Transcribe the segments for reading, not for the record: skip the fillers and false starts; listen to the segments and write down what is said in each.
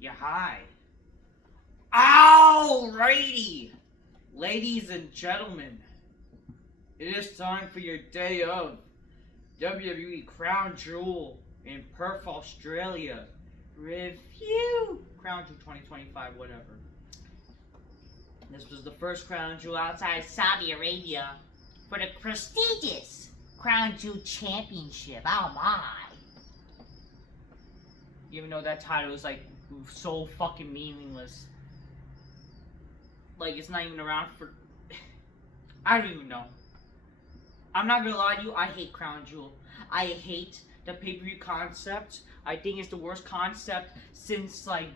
Yeah, hi. Alrighty! Ladies and gentlemen, it is time for your day of WWE Crown Jewel in Perth, Australia. Review! Crown Jewel 2025, whatever. This was the first Crown Jewel outside Saudi Arabia for the prestigious Crown Jewel Championship. Oh my! Even though that title is like so fucking meaningless. Like, it's not even around for... I don't even know. I'm not gonna lie to you, I hate Crown Jewel. I hate the pay-per-view concept. I think it's the worst concept since, like,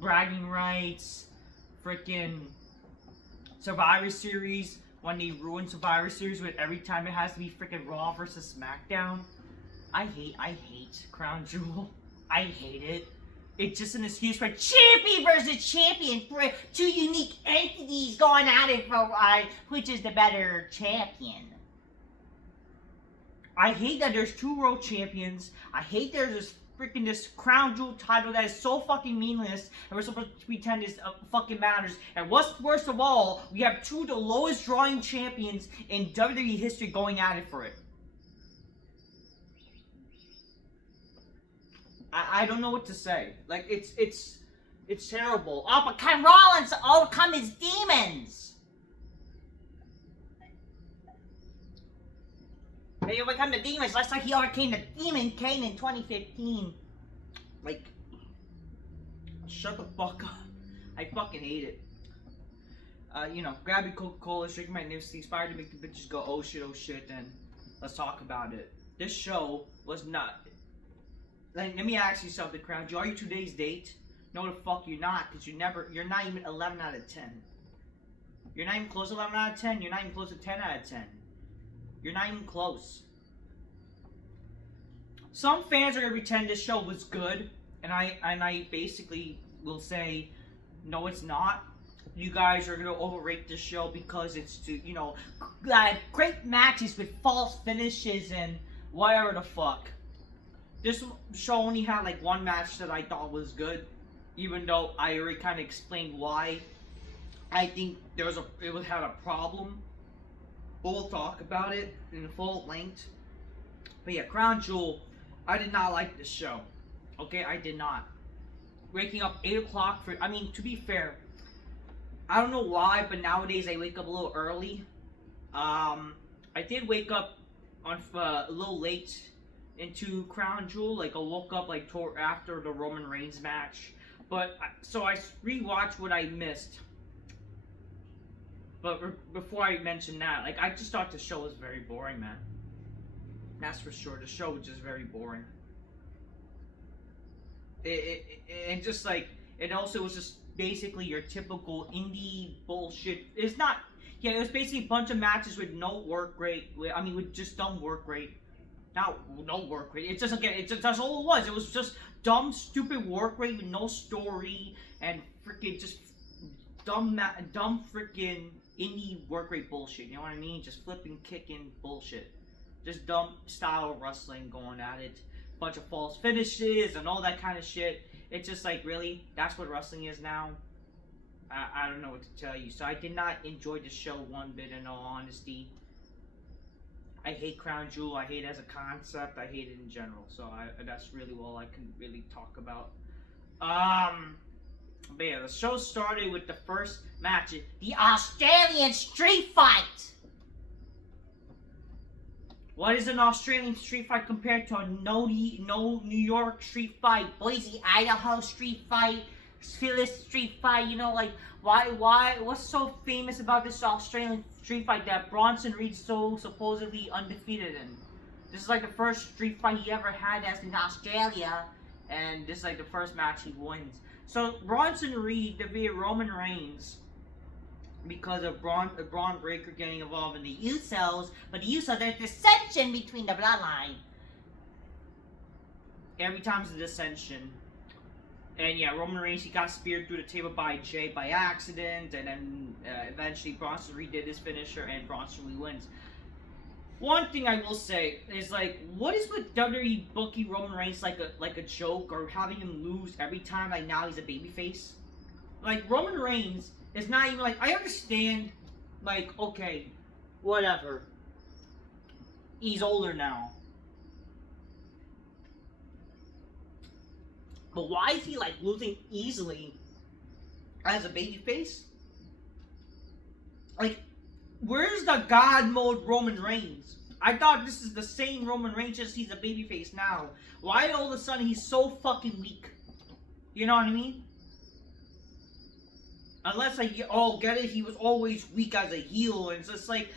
bragging rights, freaking Survivor Series, when they ruined Survivor Series with every time it has to be freaking Raw versus SmackDown. I hate Crown Jewel. I hate it. It's just an excuse for champion versus champion, for two unique entities going at it for which is the better champion. I hate that there's two world champions. I hate there's this Crown Jewel title that is so fucking meaningless, and we're supposed to pretend it fucking matters. And what's worst of all, we have two of the lowest drawing champions in WWE history going at it for it. I don't know what to say. Like, it's terrible. Oh, but can Rollins overcome his demons? They overcome the demons. Last time he overcame the demon Kane in 2015. Like, shut the fuck up. I fucking hate it. Grab your Coca-Cola, drink my Nipsey, inspired to make the bitches go, oh shit, and let's talk about it. This show was not... Like, let me ask you something, Crown Jewel. Are you today's date? No, the fuck you're not, because you're not even 11 out of 10. You're not even close to 11 out of 10. You're not even close to 10 out of 10. You're not even close. Some fans are going to pretend this show was good, and I basically will say, no, it's not. You guys are going to overrate this show because it's, great matches with false finishes and whatever the fuck. This show only had like one match that I thought was good, even though I already kind of explained why. I think it had a problem. We'll talk about it in full length. But yeah, Crown Jewel, I did not like this show. Okay, I did not. Waking up 8 o'clock to be fair, I don't know why, but nowadays I wake up a little early. I did wake up on a little late into Crown Jewel. Like, I woke up like after the Roman Reigns match, so I rewatched what I missed. But before I mention that, like, I just thought the show was very boring, man. That's for sure. The show was just very boring. And just like, it also was just basically your typical indie bullshit. It's not. Yeah, it was basically a bunch of matches with no work rate. With just dumb work rate. No work rate. That's all it was. It was just dumb, stupid work rate with no story and freaking just dumb freaking indie work rate bullshit. You know what I mean? Just flipping, kicking bullshit. Just dumb style wrestling going at it. Bunch of false finishes and all that kind of shit. It's just like, really? That's what wrestling is now? I don't know what to tell you. So I did not enjoy the show one bit, in all honesty. I hate Crown Jewel. I hate it as a concept. I hate it in general. So that's really all I can really talk about. But yeah, the show started with the first match, the Australian Street Fight. What is an Australian Street Fight compared to a no New York Street Fight, Boise, Idaho Street Fight, Phyllis Street Fight? Why? What's so famous about this Australian Street Fight that Bronson Reed's so supposedly undefeated in? This is like the first street fight he ever had as in Australia, and this is like the first match he wins. So Bronson Reed defeated Roman Reigns because of Braun Breaker getting involved in the Usos, but the Usos, there's dissension between the bloodline. Every time's a dissension. And yeah, Roman Reigns, he got speared through the table by Jay by accident, and then eventually Bronson Reed did his finisher, and Bronson Reed wins. One thing I will say is like, what is with WWE booking Roman Reigns like a joke, or having him lose every time? Like now he's a babyface. Like Roman Reigns is not even like, I understand. Like, okay, whatever. He's older now. But why is he like losing easily as a babyface? Like, where's the God mode Roman Reigns? I thought this is the same Roman Reigns, just he's a babyface now. Why all of a sudden he's so fucking weak? You know what I mean? Unless I get it, he was always weak as a heel, and it's just like,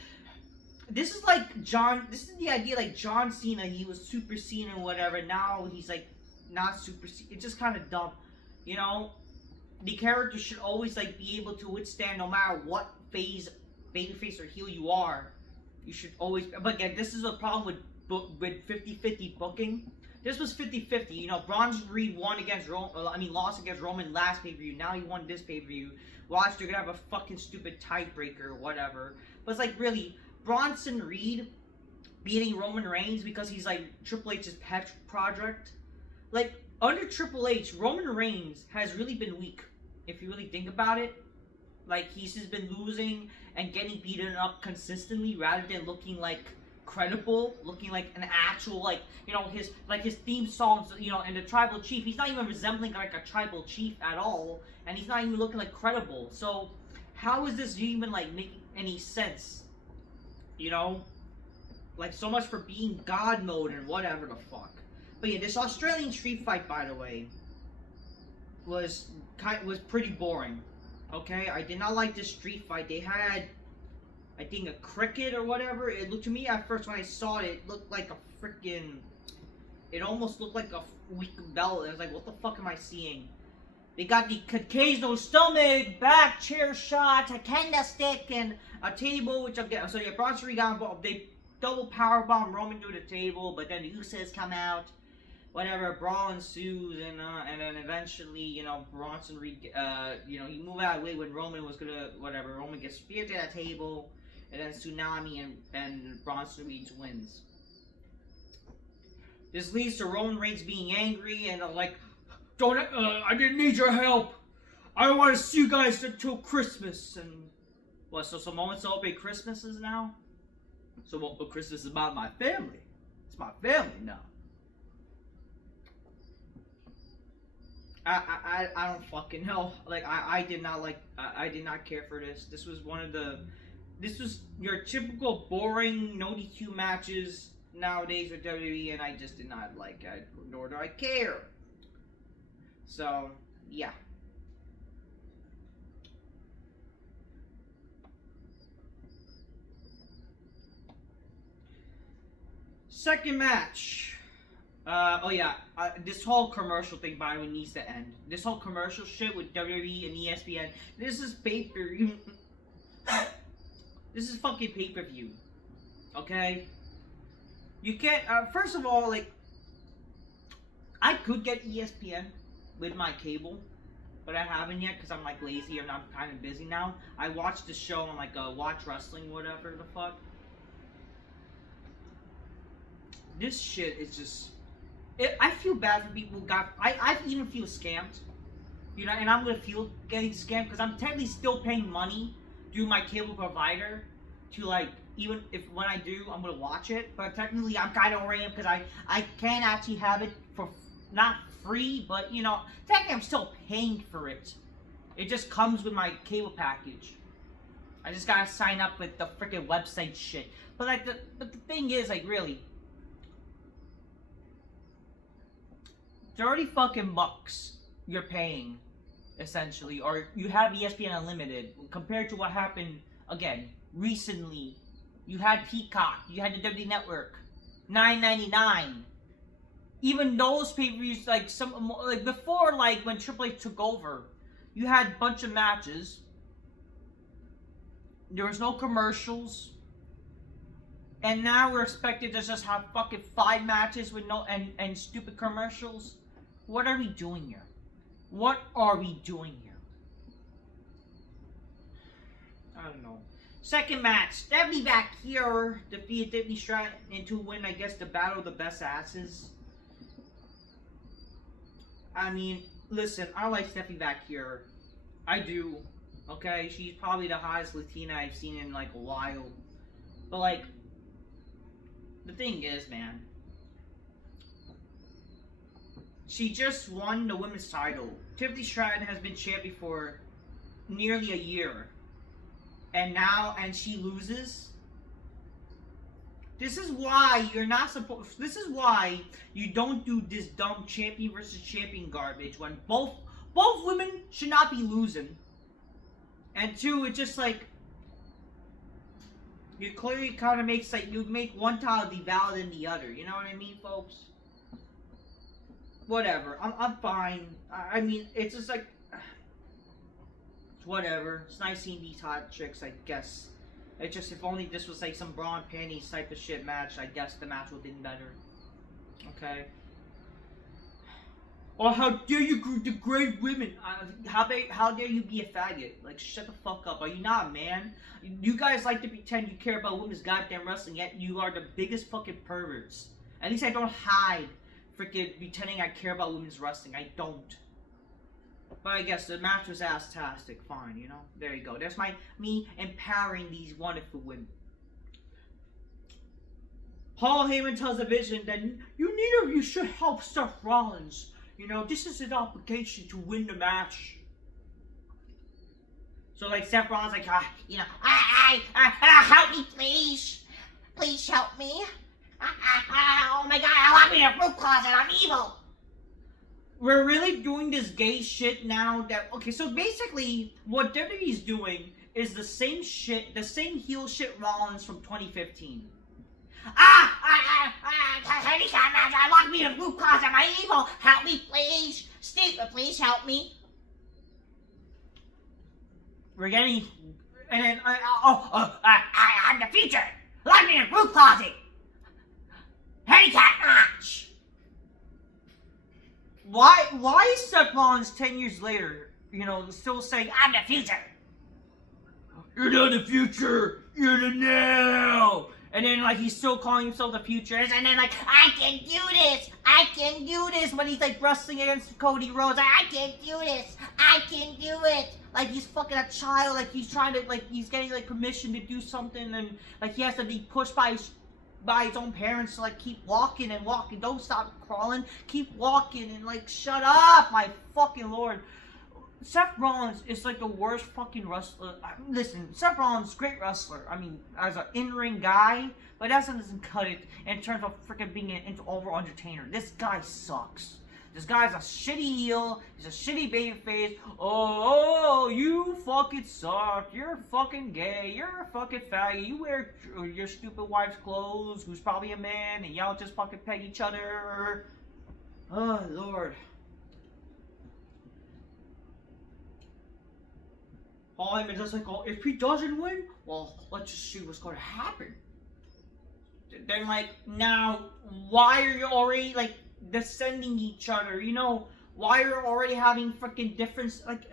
this is like this is the idea like John Cena, he was Super Cena or whatever, now he's like not Super Cena. It's just kind of dumb, you know? The character should always like be able to withstand no matter what phase, babyface or heel you are. You should always, but again, this is a problem with 50-50 booking. This was 50-50, you know, Bronson Reed won against lost against Roman last pay-per-view, now he won this pay-per-view. Watch, they're gonna have a fucking stupid tiebreaker or whatever. But it's like, really, Bronson Reed beating Roman Reigns because he's like Triple H's pet project? Like, under Triple H, Roman Reigns has really been weak, if you really think about it. Like, he's just been losing and getting beaten up consistently rather than looking like credible, looking like an actual, like, you know, his theme songs, you know, and the tribal chief, he's not even resembling like a tribal chief at all, and he's not even looking like credible. So how is this even like making any sense? You know, like, so much for being God mode and whatever the fuck. But yeah, this Australian street fight, by the way, was pretty boring. Okay, I did not like this street fight. They had, I think, a cricket or whatever. It looked to me at first when I saw it, it looked like a freaking, it almost looked like a weak belt. I was like, what the fuck am I seeing? They got the occasional stomach, back, chair shot, a kendo stick, and a table, which I'll get. So yeah, Bronson Reed got involved. They double powerbomb Roman through the table, but then the Usos come out. Whatever, brawl ensues, and then eventually, you know, Bronson Reed, you know, he moved out of the way when Roman was gonna, whatever, Roman gets speared to that table, and then Tsunami and Bronson Reed wins. This leads to Roman Reigns being angry and like, I didn't need your help. I want to see you guys until Christmas. And what? So Samoans celebrate Christmases now? So but Christmas is about my family. It's my family now. I don't fucking know. Like, I did not like, I did not care for this. This was this was your typical boring no DQ matches nowadays with WWE, and I just did not like it, nor do I care. So, yeah. Second match. This whole commercial thing, by the way, needs to end. This whole commercial shit with WWE and ESPN. This is pay-per-view. This is fucking pay-per-view. Okay? You can't, first of all, like, I could get ESPN with my cable, but I haven't yet because I'm, like, lazy and I'm kind of busy now. I watched the show on, like, Watch Wrestling, whatever the fuck. This shit is just... I feel bad for people who got... I even feel scammed. You know, and I'm gonna feel getting scammed because I'm technically still paying money through my cable provider to, like, even if when I do, I'm gonna watch it. But technically, I'm kind of already because I can actually have it for not free, but, you know, technically I'm still paying for it. It just comes with my cable package. I just gotta sign up with the freaking website shit. But, like, the thing is, like, really, 30 fucking bucks you're paying, essentially, or you have ESPN Unlimited, compared to what happened, again, recently. You had Peacock, you had the WWE Network, $9.99. Even those pay-per-views, like, like, before, like, when Triple H took over, you had a bunch of matches. There was no commercials. And now we're expected to just have fucking 5 matches with no, and stupid commercials. What are we doing here? What are we doing here? I don't know. Second match, Stephanie back here defeated Tiffany Stratton to win, I guess, the Battle of the Best Asses. I mean, listen, I like Stephanie back here. I do. Okay, she's probably the hottest Latina I've seen in like a while. But like, the thing is, man, she just won the women's title. Tiffany Stratton has been champion for nearly a year. And she loses. This is why you're not supposed. This is why you don't do this dumb champion versus champion garbage when both women should not be losing. And two, it's just like you clearly kind of makes like you make one title devalid than the other. You know what I mean, folks? Whatever. I'm fine. I mean, it's just like. Whatever. It's nice seeing these hot chicks, I guess. It's just, if only this was like some bra and panties type of shit match, I guess the match would have been better. Okay. Oh, how dare you degrade women? How dare you be a faggot? Like, shut the fuck up. Are you not a man? You guys like to pretend you care about women's goddamn wrestling, yet you are the biggest fucking perverts. At least I don't hide freaking pretending I care about women's wrestling. I don't. But I guess the match was ass-tastic. Fine, you know? There you go. That's me empowering these wonderful women. Paul Heyman tells the Vision that neither of you should help Seth Rollins. You know, this is an obligation to win the match. So, like, Seth Rollins, like, help me, please. Please help me. Oh my god, I want me in a broom closet. I'm evil. We're really doing this gay shit now that... Okay, so basically, what WWE's doing is the same shit, the same heel shit Rollins from 2015. I locked me in a blue closet, am I evil? Help me, please. Steve, please help me. We're getting... And then, I'm the future. Lock me in a blue closet. Handicap match. Why is Seth Rollins 10 years later, you know, still saying, I'm the future? You're not the future, you're the now. And then, like, he's still calling himself the future. And then, like, I can do this. When he's, like, wrestling against Cody Rhodes, I can do this. I can do it. Like, he's fucking a child. Like, he's trying to, like, he's getting, like, permission to do something. And, like, he has to be pushed by his own parents to like keep walking and walking. Don't stop crawling. Keep walking and like shut up, my fucking lord. Seth Rollins is like the worst fucking wrestler. Listen, Seth Rollins, great wrestler. I mean, as an in-ring guy, but that doesn't cut it in terms of freaking being an overall entertainer. This guy sucks. This guy's a shitty heel. He's a shitty babyface. Oh, you fucking suck. You're fucking gay. You're a fucking faggot. You wear your stupid wife's clothes, who's probably a man, and y'all just fucking peg each other. Oh, Lord. Paul Heyman just like, oh, if he doesn't win, well, let's just see what's going to happen. Then, like, now, why are you already, like, descending each other? You know, why are you already having freaking difference? Like,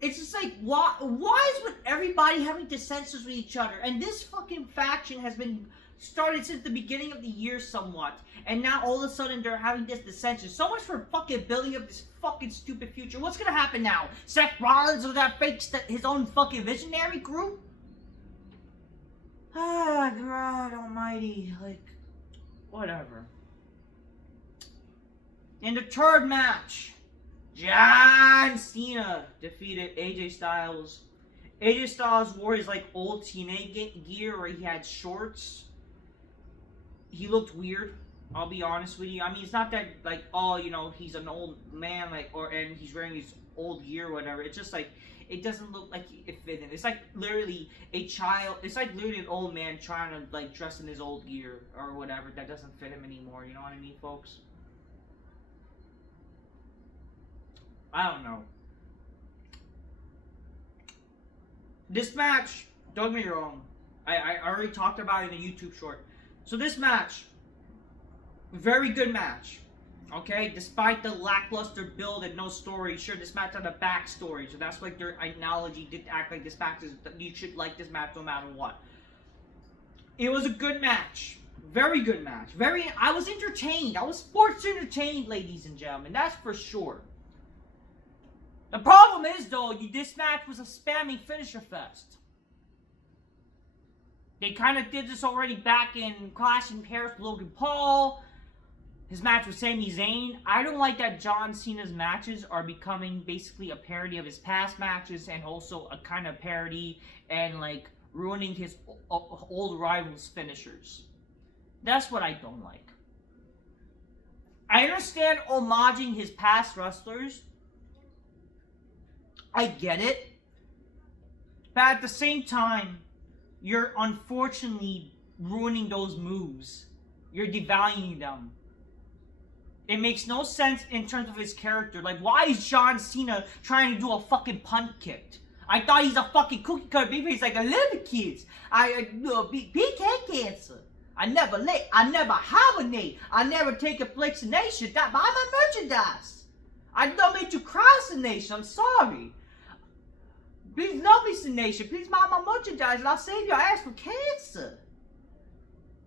it's just like, why is with everybody having dissensions with each other? And this fucking faction has been started since the beginning of the year somewhat. And now all of a sudden they're having this dissension. So much for fucking building up this fucking stupid future. What's gonna happen now? Seth Rollins with that fake his own fucking visionary group? Ah, God almighty. Like, whatever. In the third match, John Cena defeated AJ Styles. AJ Styles wore his like old teenage gear where he had shorts. He looked weird. I'll be honest with you. I mean, it's not that like, oh, you know, he's an old man, like, and he's wearing his old gear or whatever. It's just like, it doesn't look like it fit him. It's like literally a child. It's like literally an old man trying to like dress in his old gear or whatever that doesn't fit him anymore. You know what I mean, folks? I don't know. This match, don't get me wrong, I already talked about it in a YouTube short. So this match, very good match. Okay, despite the lackluster build and no story, sure, this match had a backstory, so that's like their analogy did act like this match is, you should like this match no matter what. It was a good match. Very good match. I was entertained. I was sports entertained, ladies and gentlemen, that's for sure. The problem is, though, this match was a spamming finisher fest. They kind of did this already back in Clash in Paris with Logan Paul. His match with Sami Zayn. I don't like that John Cena's matches are becoming basically a parody of his past matches and also a kind of parody and like ruining his old rivals' finishers. That's what I don't like. I understand homaging his past wrestlers. I get it. But at the same time, you're unfortunately ruining those moves. You're devaluing them. It makes no sense in terms of his character. Like, why is John Cena trying to do a fucking punt kick? I thought he's a fucking cookie cutter babyface like I love the kids. PK cancer. I never late. I never hibernate. I never take a vaccination. That buy my merchandise. I don't make you cry, Nation. I'm sorry. Please love me, Nation. Please buy my merchandise and I'll save your ass from cancer.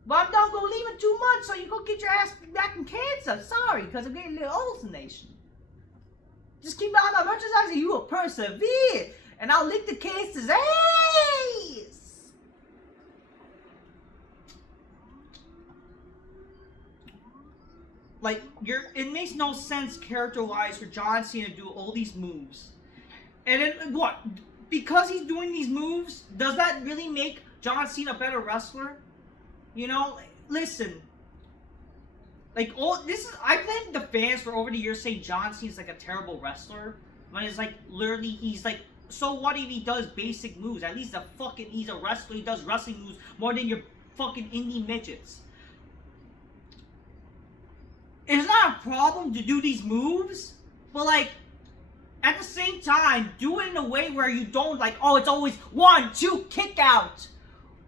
But I'm not gonna leave in 2 months, so you go get your ass back in cancer. Sorry, because I'm getting a little old, Nation. Just keep buying my merchandise and you will persevere. And I'll lick the cancer's ass. Like, it makes no sense character-wise for John Cena to do all these moves. And then, what? Because he's doing these moves, does that really make John Cena a better wrestler? You know, listen. Like, I blame the fans for over the years saying John Cena's like a terrible wrestler. When it's like, literally, he's like, so what if he does basic moves? At least he's a wrestler, he does wrestling moves more than your fucking indie midgets. It's not a problem to do these moves, but like, at the same time, do it in a way where you don't like, oh, it's always 1, 2, kick out.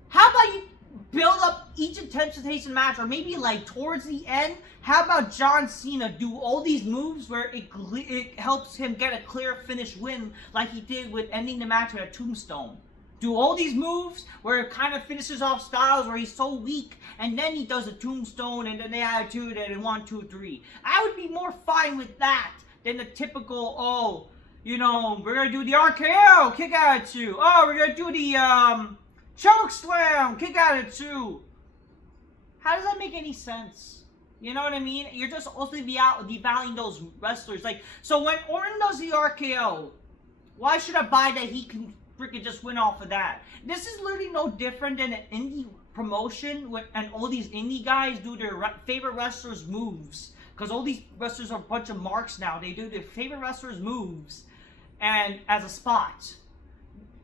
How about you build up each intensification match, or maybe like towards the end, how about John Cena do all these moves where it helps him get a clear finish win like he did with ending the match with a tombstone. Do all these moves where it kind of finishes off Styles where he's so weak, and then he does a tombstone and then the attitude and 1, 2, 3. I would be more fine with that than the typical, oh, you know, we're gonna do the RKO, kick out at 2. Oh, we're gonna do the choke slam, kick out at 2. How does that make any sense? You know what I mean? You're just also devaluing those wrestlers. Like, so when Orton does the RKO, why should I buy that he can freaking just win off of that? This is literally no different than an indie promotion and all these indie guys do their favorite wrestlers' moves. Because all these wrestlers are a bunch of marks now. They do their favorite wrestlers' moves and as a spot.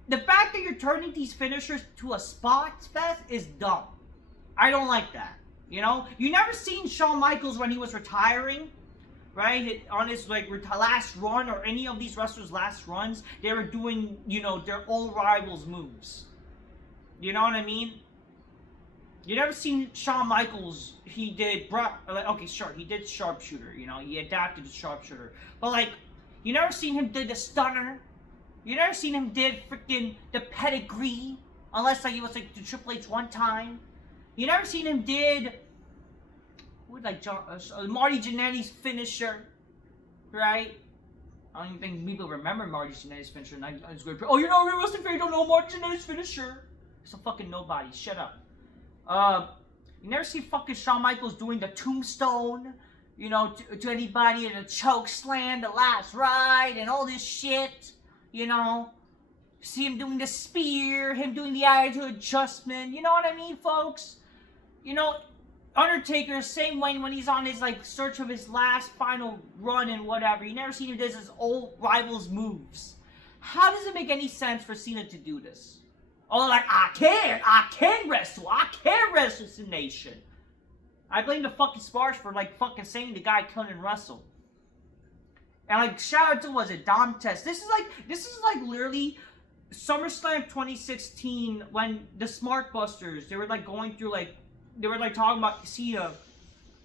The fact that you're turning these finishers to a spot fest is dumb. I don't like that. You know? You never seen Shawn Michaels when he was retiring, right? On his like last run, or any of these wrestlers' last runs, they were doing, you know, their old rivals' moves. You know what I mean? You never seen Shawn Michaels, he did, okay, sure, he did sharpshooter, you know, he adapted to sharpshooter. But like, you never seen him do the stunner. You never seen him did freaking the pedigree, unless like he was like to Triple H one time. You never seen him did, what like Marty Jannetty's finisher, right? I don't even think people remember Marty Jannetty's finisher. And I was going, oh, you're not a wrestling fan, you don't know Marty Jannetty's finisher. It's a fucking nobody. Shut up. You never see fucking Shawn Michaels doing the tombstone, you know, to anybody, and a choke slam, the last ride, and all this shit, you know. See him doing the spear, him doing the attitude adjustment, you know what I mean, folks? You know, Undertaker, same way when he's on his, like, search of his last final run and whatever. You never seen him do his old rivals' moves. How does it make any sense for Cena to do this? Oh, like, I can wrestle the nation. I blame the fucking Sparks for, like, fucking saying the guy couldn't wrestle. And, like, shout out to, was it, Dom Test. This is like, literally SummerSlam 2016 when the Smart Busters, they were, like, going through, like, they were, like, talking about Cena,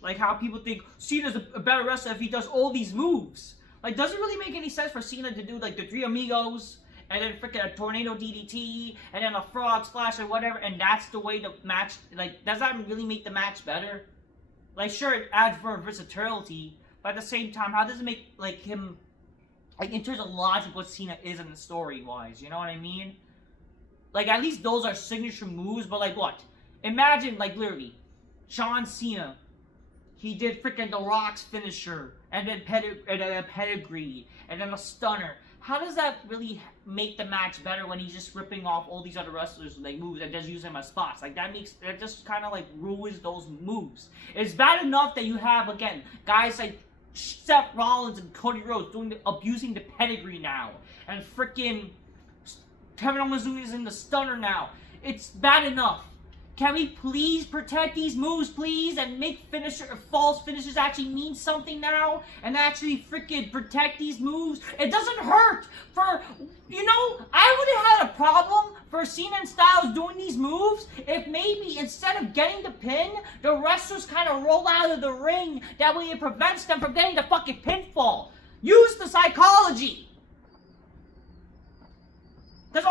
Like how people think Cena's a better wrestler if he does all these moves. Like, does it really make any sense for Cena to do like the Three Amigos and then freaking a tornado DDT and then a frog splash or whatever, and that's the way the match, like, does that really make the match better? Like, sure, it adds for versatility, but at the same time, how does it make, like, him, like, in terms of logic, what Cena is in the story-wise, you know what I mean? Like, at least those are signature moves, but, like, what? Imagine, like, literally, John Cena, he did freaking The Rock's finisher, and then a pedigree, and then a stunner. How does that really make the match better when he's just ripping off all these other wrestlers' like moves and just using them as spots? Like that just kind of like ruins those moves. It's bad enough that you have again guys like Seth Rollins and Cody Rhodes abusing the pedigree now, and freaking Kevin Owens using the stunner now. It's bad enough. Can we please protect these moves, please, and make false finishes actually mean something now, and actually freaking protect these moves? It doesn't hurt for, you know, I would have had a problem for Cena and Styles doing these moves if maybe instead of getting the pin, the wrestlers kind of roll out of the ring. That way it prevents them from getting the fucking pinfall. Use the psychology. Because,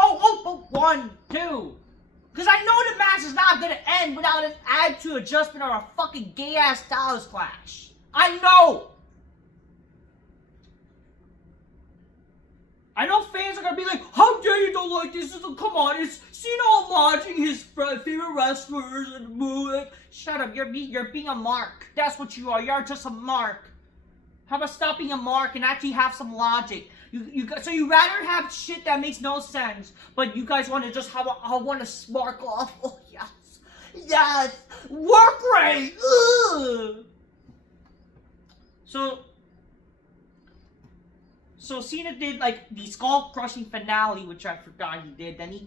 one, two. Because I know the match is not going to end without an attitude adjustment or a fucking gay-ass Styles clash. I know! I know fans are going to be like, how dare you don't like this? Come on, it's Cena homaging his favorite wrestlers and like, shut up, you're being a mark. That's what you are. You're just a mark. How about stop being a mark and actually have some logic? So you rather have shit that makes no sense, but you guys want to just have I want to spark off. Oh yes, work rate. Ugh. So Cena did like the skull crushing finale, which I forgot he did. Then he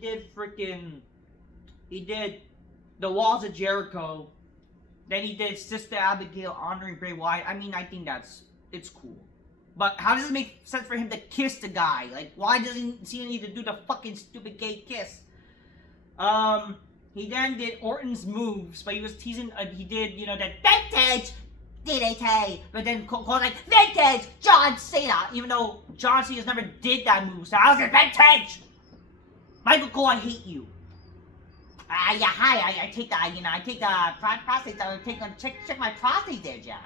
did the Walls of Jericho. Then he did Sister Abigail honoring Bray Wyatt. I mean, I think it's cool. But how does it make sense for him to kiss the guy? Like, why doesn't Cena need to do the fucking stupid gay kiss? He then did Orton's moves, but he was teasing, he did, you know, that vintage DDT, but then called like vintage John Cena, even though John Cena's never did that move, so how's it vintage? Michael Cole, I hate you. Yeah, hi, I take the, you know, I take the prostate, check my prostate there, John.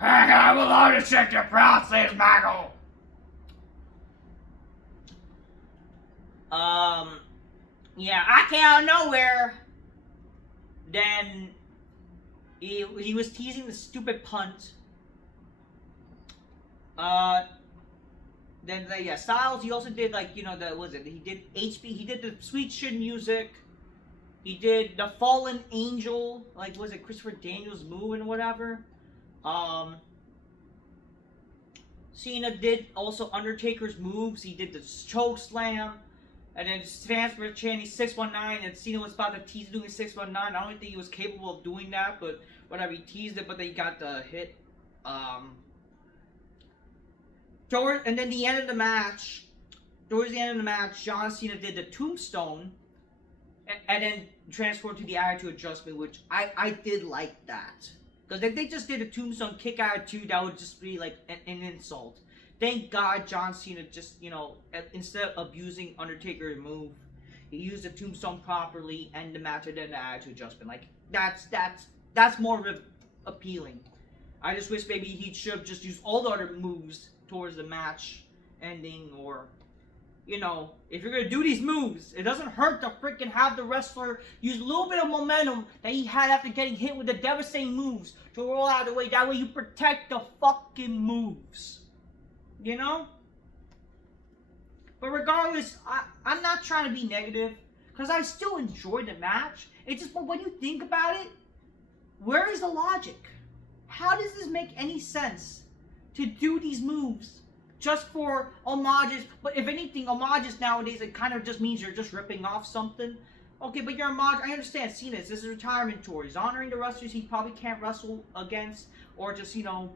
I will love to check your prostate, Michael. Yeah, I came out of nowhere. Then he was teasing the stupid punt. Then yeah, Styles. He also did like, you know, he did he did the sweet shit music. He did the Fallen Angel, like was it Christopher Daniels' move and whatever. Cena did also Undertaker's moves. He did the choke slam, and then fans were chanting 619, and Cena was about to tease doing 619. I don't think he was capable of doing that, but whatever, he teased it, but then he got the hit. And then the end of the match, towards the end of the match, John Cena did the tombstone, and then transformed to the attitude adjustment, which I did like that. Because if they just did a tombstone kick attitude, that would just be like an insult. Thank God John Cena just, you know, instead of abusing Undertaker's move, he used the tombstone properly and the match and then the attitude adjustment. Like, that's more appealing. I just wish maybe he should have just used all the other moves towards the match ending, or, you know, if you're gonna do these moves, it doesn't hurt to freaking have the wrestler use a little bit of momentum that he had after getting hit with the devastating moves to roll out of the way. That way you protect the fucking moves. You know? But regardless, I'm not trying to be negative, because I still enjoyed the match. It's just, but when you think about it, where is the logic? How does this make any sense to do these moves just for homages? But if anything, homages nowadays, it kind of just means you're just ripping off something. Okay, but your homage, I understand Cena, this is a retirement tour. He's honoring the wrestlers he probably can't wrestle against, or just, you know,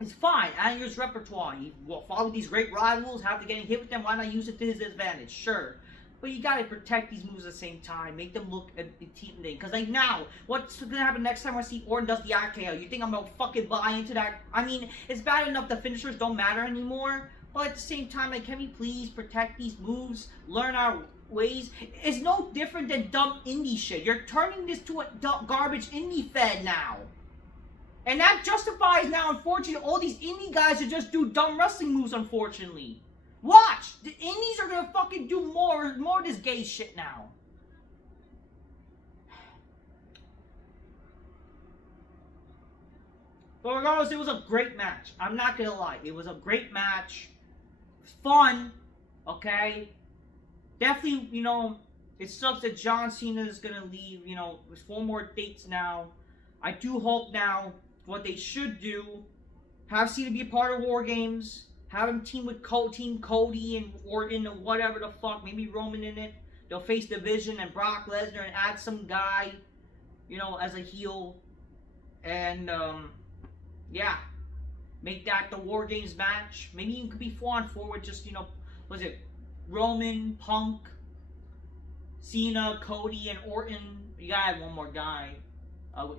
it's fine, adding his repertoire. He will follow these great rivals, after getting hit with them, why not use it to his advantage? Sure. But you gotta protect these moves at the same time. Make them look a team thing. Because like now, what's gonna happen next time I see Orton does the RKO? You think I'm gonna fucking buy into that? I mean, it's bad enough the finishers don't matter anymore. But at the same time, like, can we please protect these moves? Learn our ways? It's no different than dumb indie shit. You're turning this to a garbage indie fed now. And that justifies now, unfortunately, all these indie guys who just do dumb wrestling moves, unfortunately. Watch! The indies are gonna fucking do more of this gay shit now. But regardless, it was a great match. I'm not gonna lie. It was a great match. Fun. Okay? Definitely, you know, it sucks that John Cena is gonna leave. You know, there's 4 more dates now. I do hope now what they should do, have Cena be a part of War Games. Have him team with Team Cody and Orton or whatever the fuck. Maybe Roman in it. They'll face Division and Brock Lesnar and add some guy, you know, as a heel. And, yeah. Make that the War Games match. Maybe it could be 4-on-4 with just, you know, was it Roman, Punk, Cena, Cody, and Orton. You gotta have one more guy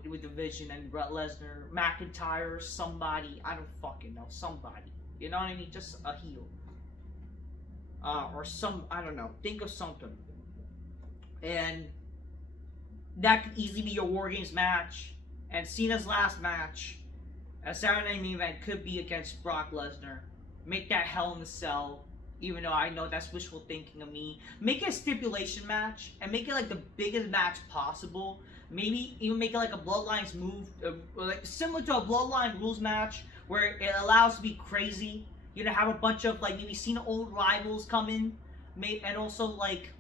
with Division and Brett Lesnar, McIntyre, somebody. I don't fucking know. Somebody. You know what I mean? Just a heel. Or some, I don't know. Think of something. And that could easily be your War Games match. And Cena's last match, a Saturday Night Main Event, could be against Brock Lesnar. Make that Hell in a Cell. Even though I know that's wishful thinking of me. Make it a stipulation match. And make it like the biggest match possible. Maybe even make it like a Bloodlines move. Like similar to a Bloodline rules match. Where it allows to be crazy. You know, have a bunch of, like, maybe Cena old rivals come in. And also, like,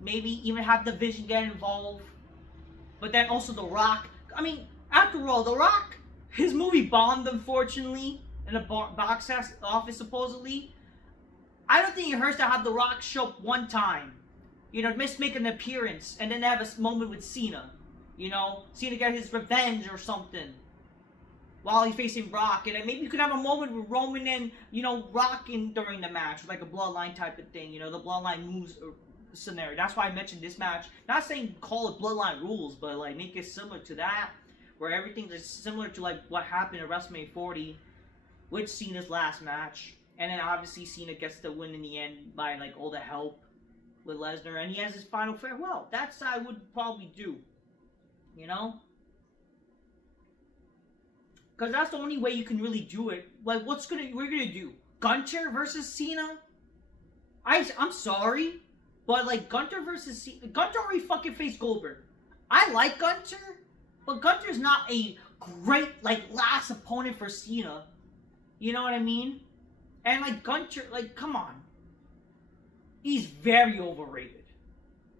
maybe even have the Division get involved. But then also The Rock. I mean, after all, The Rock, his movie bombed, unfortunately. In a box office, supposedly. I don't think it hurts to have The Rock show up one time. You know, just make an appearance. And then have a moment with Cena. You know, Cena get his revenge or something. While he's facing Brock, and then maybe you could have a moment with Roman and, you know, Rock in during the match, like a Bloodline type of thing, you know, the Bloodline moves scenario. That's why I mentioned this match. Not saying call it Bloodline rules, but like make it similar to that, where everything is similar to like what happened at WrestleMania 40 with Cena's last match, and then obviously Cena gets the win in the end by like all the help with Lesnar, and he has his final farewell. That's what I would probably do, you know. Because that's the only way you can really do it. Like, we're gonna do? Gunter versus Cena? I'm sorry. But, like, Gunter versus Cena... Gunter already fucking faced Goldberg. I like Gunter. But Gunter's not a great, like, last opponent for Cena. You know what I mean? And, like, Gunter... Like, come on. He's very overrated.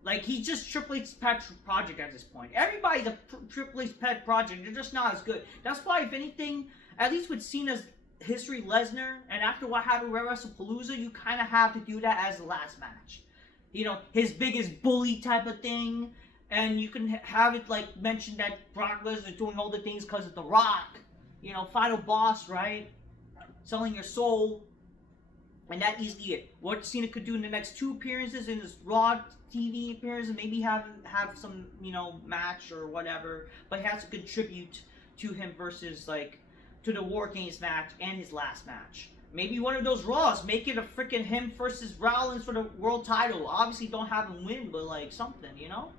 Like, he's just Triple H's pet project at this point. Everybody's a Triple H's pet project. They're just not as good. That's why, if anything, at least with Cena's history, Lesnar, and after what happened with WrestlePalooza, you kind of have to do that as the last match. You know, his biggest bully type of thing. And you can have it, like, mentioned that Brock Lesnar is doing all the things because of The Rock. You know, final boss, right? Selling your soul. And that easily it. What Cena could do in the next 2 appearances in his Raw TV appearance, and maybe have some, you know, match or whatever, but he has to contribute to him versus, like, to the War Games match and his last match. Maybe one of those Raws, make it a freaking him versus Rollins for the world title. Obviously don't have him win, but like something, you know?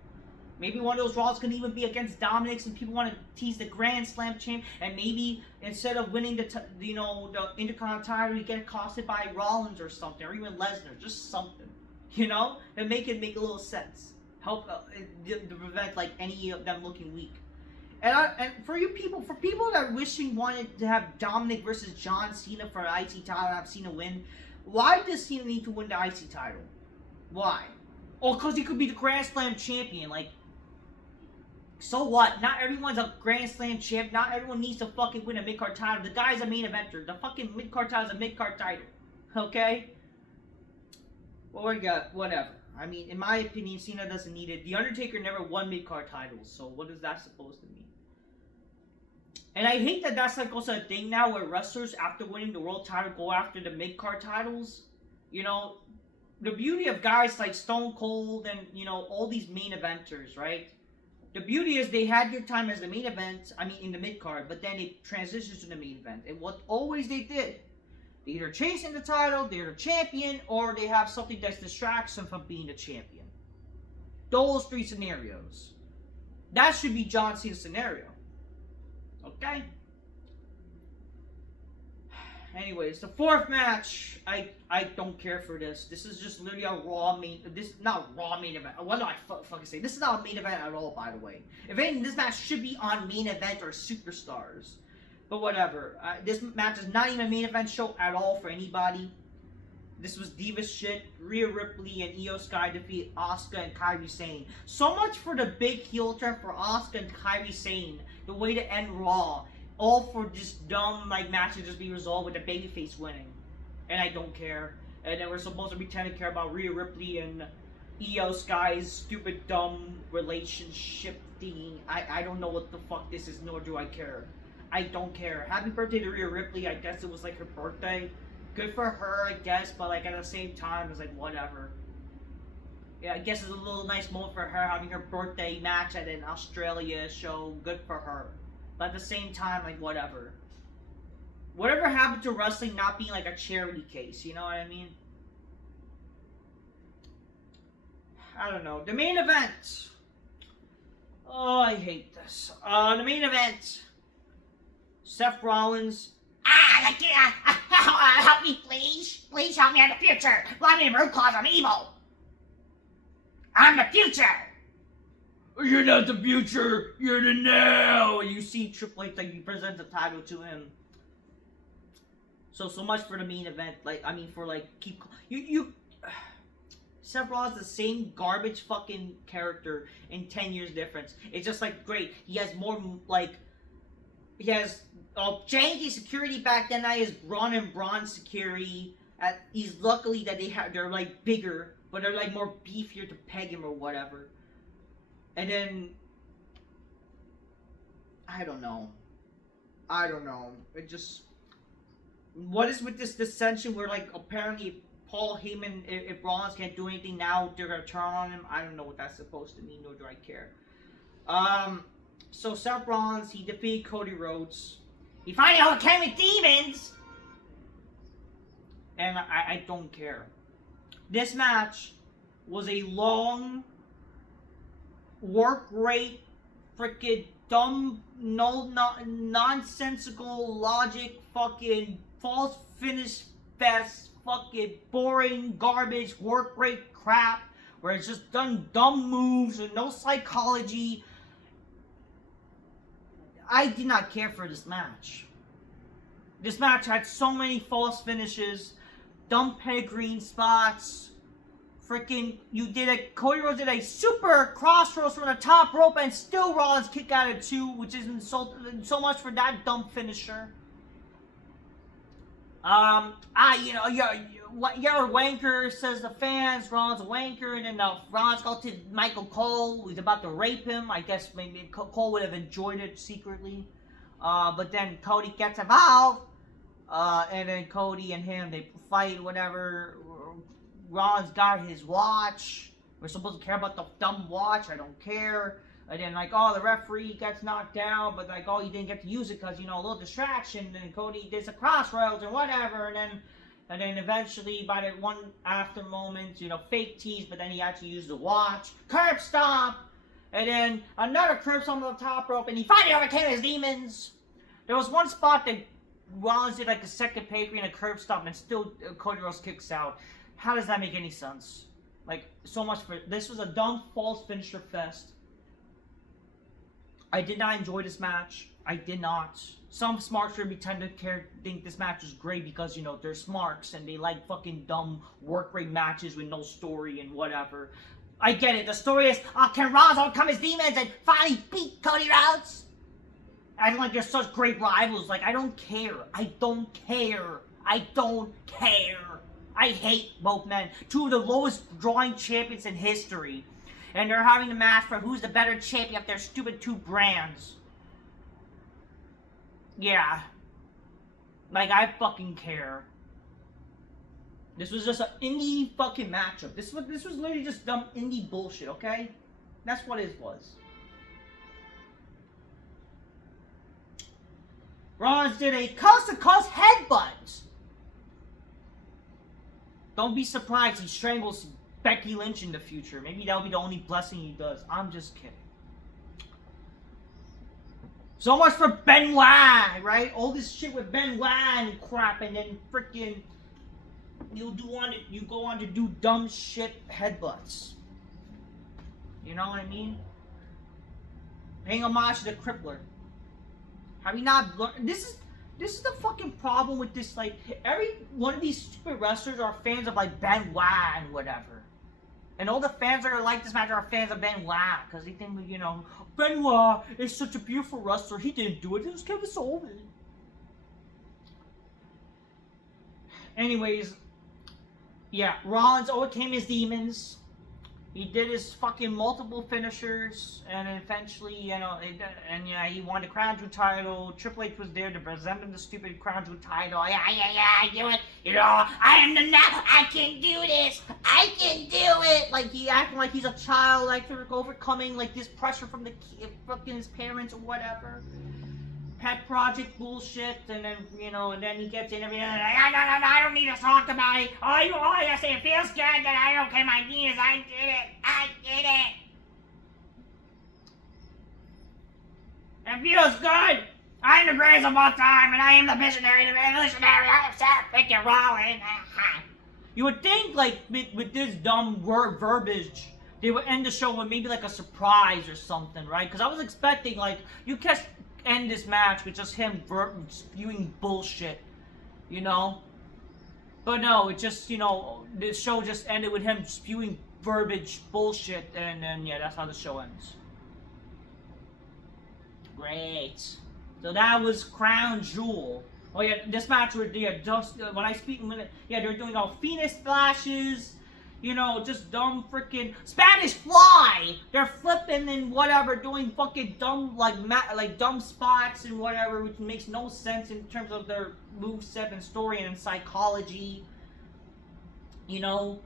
Maybe one of those Raws can even be against Dominic, and people want to tease the Grand Slam champ, and maybe instead of winning the Intercontinental title, you get accosted by Rollins or something, or even Lesnar, just something. You know, and make it make a little sense. Help to prevent like any of them looking weak. And for people that are wanted to have Dominic versus John Cena for an IC title and have Cena win, why does Cena need to win the IC title? Why? Oh, because he could be the Grand Slam champion. Like, so what? Not everyone's a Grand Slam champ. Not everyone needs to fucking win a mid-card title. The guy's a main eventer. The fucking mid-card title is a mid-card title. Okay? Well, we got whatever. I mean, in my opinion, Cena doesn't need it. The Undertaker never won mid-card titles, so what is that supposed to mean? And I hate that that's like also a thing now where wrestlers, after winning the world title, go after the mid-card titles. You know, the beauty of guys like Stone Cold and, you know, all these main eventers, right? The beauty is they had their time as the main event, I mean, in the mid card, but then it transitions to the main event. And what always they did, they either chasing the title, they're the champion, or they have something that distracts them from being the champion. Those three scenarios. That should be John Cena's scenario. Okay? Anyways, the fourth match, I don't care for this. This is just literally a Raw main... This not Raw main event. What do I fucking say? This is not a main event at all, by the way. If anything, this match should be on main event or Superstars. But whatever. This match is not even a main event show at all for anybody. This was Diva shit. Rhea Ripley and Io Sky defeat Asuka and Kairi Sane. So much for the big heel turn for Asuka and Kairi Sane. The way to end Raw. All for this dumb like match to just be resolved with the babyface winning. And I don't care. And then we're supposed to pretend to care about Rhea Ripley and Io Sky's stupid dumb relationship thing. I don't know what the fuck this is, nor do I care. I don't care. Happy birthday to Rhea Ripley. I guess it was like her birthday. Good for her, I guess, but like at the same time, it's like whatever. Yeah, I guess it's a little nice moment for her having her birthday match at an Australia show. Good for her. But at the same time, like whatever. Whatever happened to wrestling not being like a charity case, you know what I mean? I don't know. The main event. Oh, I hate this. The main event. Seth Rollins. Help me, please. Please help me in the future. Let me in root cause I'm evil. I'm the future. You're not the future. You're the now. You see Triple H like you present the title to him. So much for the main event. Like I mean, for like keep you. Seth Rollins is the same garbage fucking character in 10 years difference. It's just like great. He has more like. He has janky security back then. Now he has Braun and Braun security. He's luckily that they're like bigger, but they're like more beefier to peg him or whatever. And then I don't know. It just what is with this dissension where like apparently Paul Heyman, if Rollins can't do anything now, they're gonna turn on him. I don't know what that's supposed to mean, nor do I care. So Seth Rollins, he defeated Cody Rhodes. He finally overcame his demons. And I don't care. This match was a long, work rate, freaking dumb, nonsensical logic, fucking false finish fest, fucking boring, garbage, work rate crap, where it's just done dumb moves with no psychology. I did not care for this match. This match had so many false finishes, dumb pedigree spots. Freaking, Cody Rhodes did a super crossroads from the top rope and still Rollins kicked out of two, which is insulting so much for that dumb finisher. You're a wanker, says the fans. Rollins a wanker, and then Rollins goes to Michael Cole, who's about to rape him. I guess maybe Cole would have enjoyed it secretly. But then Cody gets involved, and then Cody and him, they fight, whatever. Rollins got his watch. We're supposed to care about the dumb watch. I don't care. And then, like, the referee gets knocked down, but, like, he didn't get to use it because, a little distraction. And Cody does a crossroads and whatever. And then eventually, by the one after moment, fake tease, but then he actually used the watch. Curb stomp! And then another curb stomp on the top rope, and he finally overcame his demons. There was one spot that Rollins did, like, a second pedigree and a curb stomp, and still Cody Rhodes kicks out. How does that make any sense? Like, so much for... This was a dumb, false finisher fest. I did not enjoy this match. I did not. Some smarks would tend to think this match was great because, they're smarks and they like fucking dumb work rate matches with no story and whatever. I get it. The story is, can Rollins overcome his demons and finally beat Cody Rhodes? I like they're such great rivals. Like, I don't care. I don't care. I don't care. I hate both men. Two of the lowest drawing champions in history. And they're having a match for who's the better champion of their stupid two brands. Yeah. Like, I fucking care. This was just an indie fucking matchup. This was literally just dumb indie bullshit, okay? That's what it was. Rollins did a coast-to-coast headbutt. Don't be surprised he strangles Becky Lynch in the future. Maybe that'll be the only blessing he does. I'm just kidding. So much for Benoit, right? All this shit with Benoit and crap, and then freaking you go on to do dumb shit headbutts. You know what I mean? Paying homage to the Crippler. Have you not learned? This is the fucking problem with this. Like, every one of these stupid wrestlers are fans of like Benoit and whatever. And all the fans that are like this match are fans of Benoit because they think, you know, Benoit is such a beautiful wrestler. He didn't do it. It was Kevin Sullivan. Anyways, yeah, Rollins overcame his demons. He did his fucking multiple finishers, and eventually, you know, he won the Crown Jewel title. Triple H was there to present him the stupid Crown Jewel title. Yeah, I do it. You know, I am the now. I can do this. I can do it. Like, he acting like he's a child, like they're overcoming like this pressure from the fucking his parents or whatever. Pet project bullshit, and then, you know, and then he gets in everything. Like, no, I don't need to talk about it. All you gotta say, it feels good that I don't care my demons. I did it. It feels good. I am the greatest of all time, and I am the visionary, the revolutionary. I am Seth freaking Rollins. You would think, like, with this dumb verbiage, they would end the show with maybe like a surprise or something, right? Because I was expecting, like, you catch end this match with just him spewing bullshit, you know? But no, it just, you know, the show just ended with him spewing verbiage bullshit, and then, yeah, that's how the show ends. Great. So that was Crown Jewel. Oh yeah, this match was, yeah, just, when I speak, yeah, they're doing all Phoenix splashes, you know, just dumb freaking Spanish Fly. They're flipping and whatever, doing fucking dumb like dumb spots and whatever, which makes no sense in terms of their moveset and story and psychology. You know,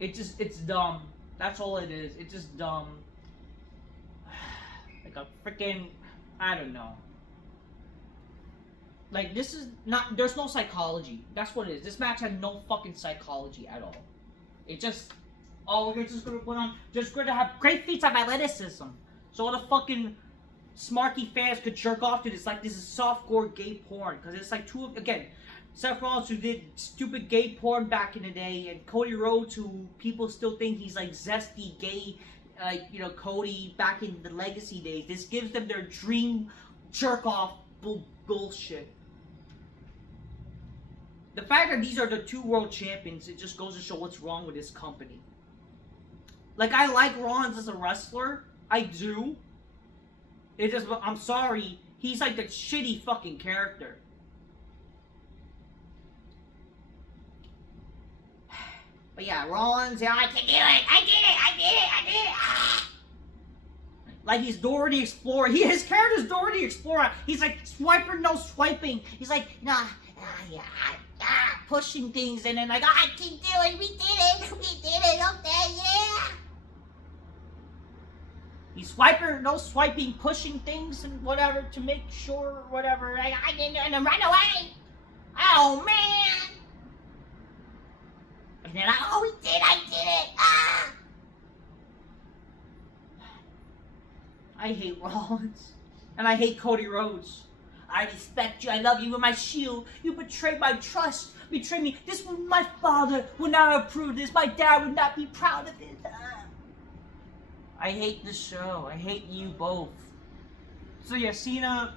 it's dumb. That's all it is. It's just dumb. Like a freaking, I don't know. Like, this is not, there's no psychology. That's what it is. This match had no fucking psychology at all. It just, oh, we're just gonna put on, just gonna have great feats of athleticism. So all the fucking smarky fans could jerk off to this, like this is softcore gay porn. Because it's like again, Seth Rollins, who did stupid gay porn back in the day, and Cody Rhodes, who people still think he's like zesty gay, like, you know, Cody back in the Legacy days. This gives them their dream jerk off bullshit. The fact that these are the two world champions, it just goes to show what's wrong with this company. Like, I like Rollins as a wrestler. I do. It just, I'm sorry, he's like the shitty fucking character. But yeah, Rollins, yeah, I can do it. I did it. Ah. Like he's Dora the Explorer. His character's Dora the Explorer. He's like swiper, no swiping. He's like, pushing things, and then like, I can do it. We did it. Okay, yeah. He's swiper, no swiping, pushing things and whatever to make sure, whatever. Like, I didn't, and then run away. Oh man. And then I did it. Ah. I hate Rollins. And I hate Cody Rhodes. I respect you. I love you with my shield. You betrayed my trust. Betrayed me. My father would not approve this. My dad would not be proud of this. I hate the show. I hate you both. So yeah, Cena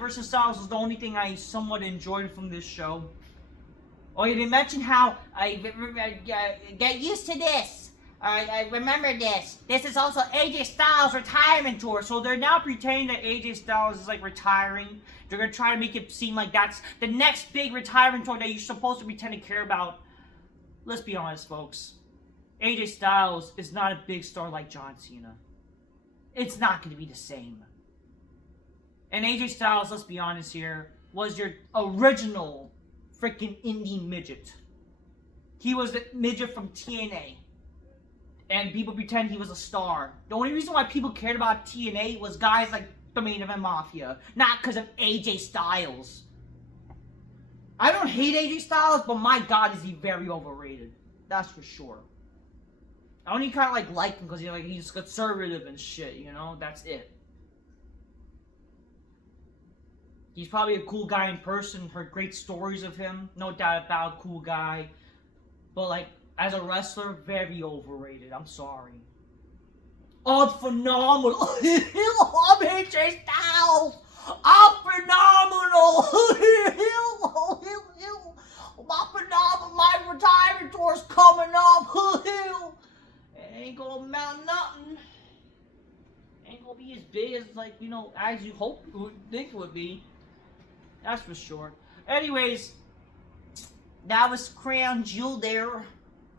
versus Styles was the only thing I somewhat enjoyed from this show. Oh, you didn't mention how I get used to this. I remember this. This is also AJ Styles' retirement tour. So they're now pretending that AJ Styles is like retiring. They're going to try to make it seem like that's the next big retirement tour that you're supposed to pretend to care about. Let's be honest, folks. AJ Styles is not a big star like John Cena. It's not going to be the same. And AJ Styles, let's be honest here, was your original freaking indie midget. he was the midget from TNA. And people pretend he was a star. The only reason why people cared about TNA was guys like the Main Event Mafia. Not because of AJ Styles. I don't hate AJ Styles, but my God, is he very overrated. That's for sure. I only kind of like him because he's conservative and shit, you know? That's it. He's probably a cool guy in person. Heard great stories of him. No doubt about, cool guy. But like, as a wrestler, very overrated. I'm sorry. Oh, it's phenomenal. I'm AJ Styles. I'm phenomenal. My retirement tour's coming up. It ain't gonna amount nothing. Ain't gonna be as big as, like, you know, as you think it would be. That's for sure. Anyways, that was Crown Jewel there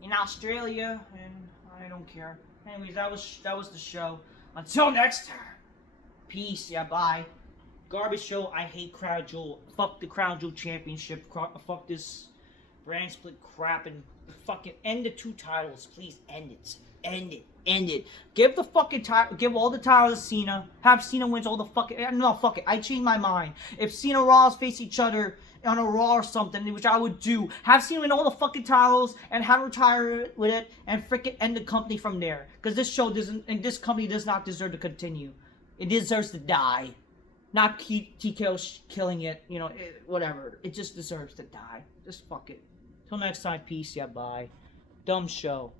in Australia, and I don't care. Anyways, that was the show. Until next time, peace. Yeah, bye. Garbage show. I hate Crown Jewel. Fuck the Crown Jewel Championship. Fuck this brand split crap, and fucking end the 2 titles, please. End it. End it. End it. Give the fucking title. Give all the titles to Cena. Have Cena wins all the fucking. No, fuck it. I changed my mind. If Cena and Rollins face each other on a Raw or something, which I would do, have Cena win all the fucking titles and have him retire with it, and frickin' end the company from there. Because this show doesn't, and this company does not deserve to continue. It deserves to die. Not keep TKO killing it, you know, whatever. It just deserves to die. Just fuck it. Till next time, peace, yeah, bye. Dumb show.